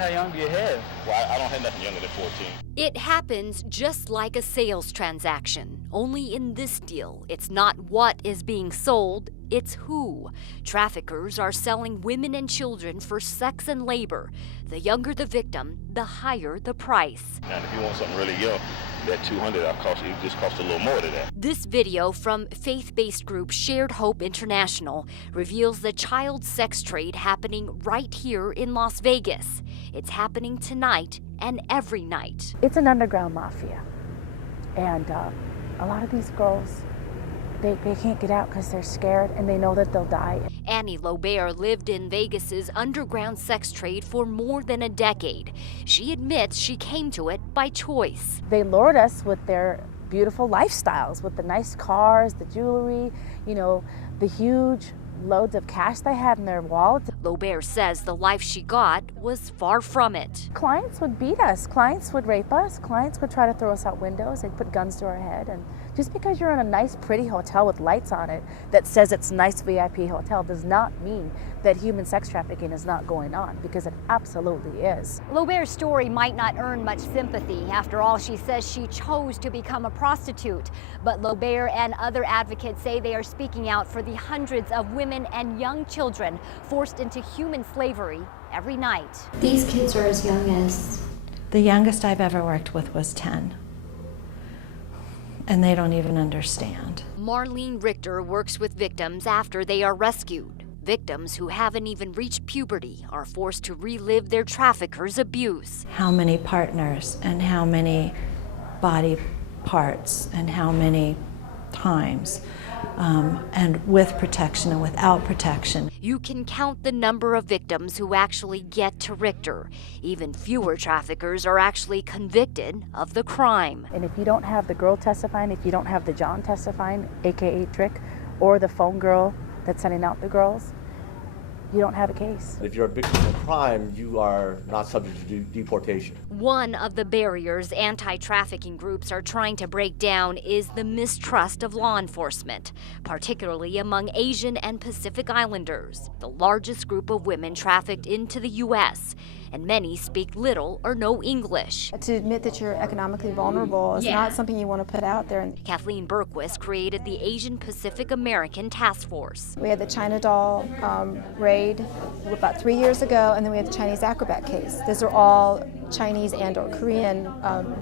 How young do you have? Well, I don't have nothing younger than 14. It happens just like a sales transaction, only in this deal, it's not what is being sold, it's who. Traffickers are selling women and children for sex and labor. The younger the victim, the higher the price. Now, if you want something really young, that $200 just cost a little more than that. This video from faith-based group Shared Hope International reveals the child sex trade happening right here in Las Vegas. It's happening tonight and every night. It's an underground mafia, and a lot of these girls, they can't get out because they're scared and they know that they'll die. Annie Lobert lived in Vegas's underground sex trade for more than a decade. She admits she came to it by choice. They lured us with their beautiful lifestyles, with the nice cars, the jewelry, you know, the huge loads of cash they had in their wallets. Lobert says the life she got was far from it. Clients would beat us, clients would rape us, clients would try to throw us out windows, they'd put guns to our head. And just because you're in a nice, pretty hotel with lights on it that says it's a nice VIP hotel does not mean that human sex trafficking is not going on, because it absolutely is. Lobert's story might not earn much sympathy. After all, she says she chose to become a prostitute. But Lobert and other advocates say they are speaking out for the hundreds of women and young children forced into human slavery every night. These kids are as young as... The youngest I've ever worked with was 10. And they don't even understand. Marlene Richter works with victims after they are rescued. Victims who haven't even reached puberty are forced to relive their traffickers' abuse. How many partners and how many body parts and how many times, and with protection and without protection. You can count the number of victims who actually get to Richter. Even fewer traffickers are actually convicted of the crime. And if you don't have the girl testifying, if you don't have the John testifying, aka Trick, or the phone girl that's sending out the girls, you don't have a case. If you're a victim of crime, you are not subject to deportation. One of the barriers anti-trafficking groups are trying to break down is the mistrust of law enforcement, particularly among Asian and Pacific Islanders, the largest group of women trafficked into the U.S., and many speak little or no English. To admit that you're economically vulnerable is not something you want to put out there. Kathleen Berquist created the Asian Pacific American Task Force. We had the China doll raid about 3 years ago, and then we had the Chinese acrobat case. Those are all Chinese and or Korean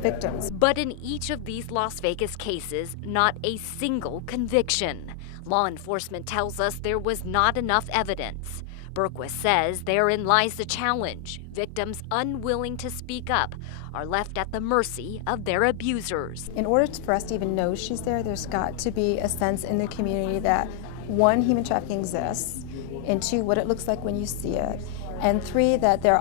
victims. But in each of these Las Vegas cases, not a single conviction. Law enforcement tells us there was not enough evidence. Berquist says therein lies the challenge. Victims unwilling to speak up are left at the mercy of their abusers. In order for us to even know she's there, there's got to be a sense in the community that, one, human trafficking exists, and two, what it looks like when you see it, and three, that there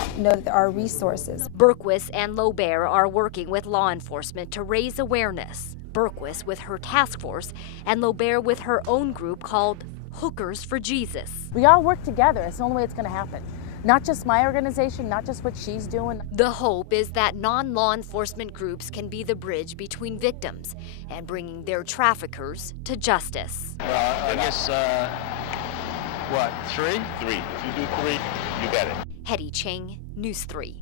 are resources. Berquist and Lobert are working with law enforcement to raise awareness. Berquist with her task force and Lobert with her own group called Hookers for Jesus. We all work together. It's the only way it's going to happen. Not just my organization, not just what she's doing. The hope is that non-law enforcement groups can be the bridge between victims and bringing their traffickers to justice. Well, I guess, what, 3? 3. If you do 3, you got it. Hetty Cheng, News 3.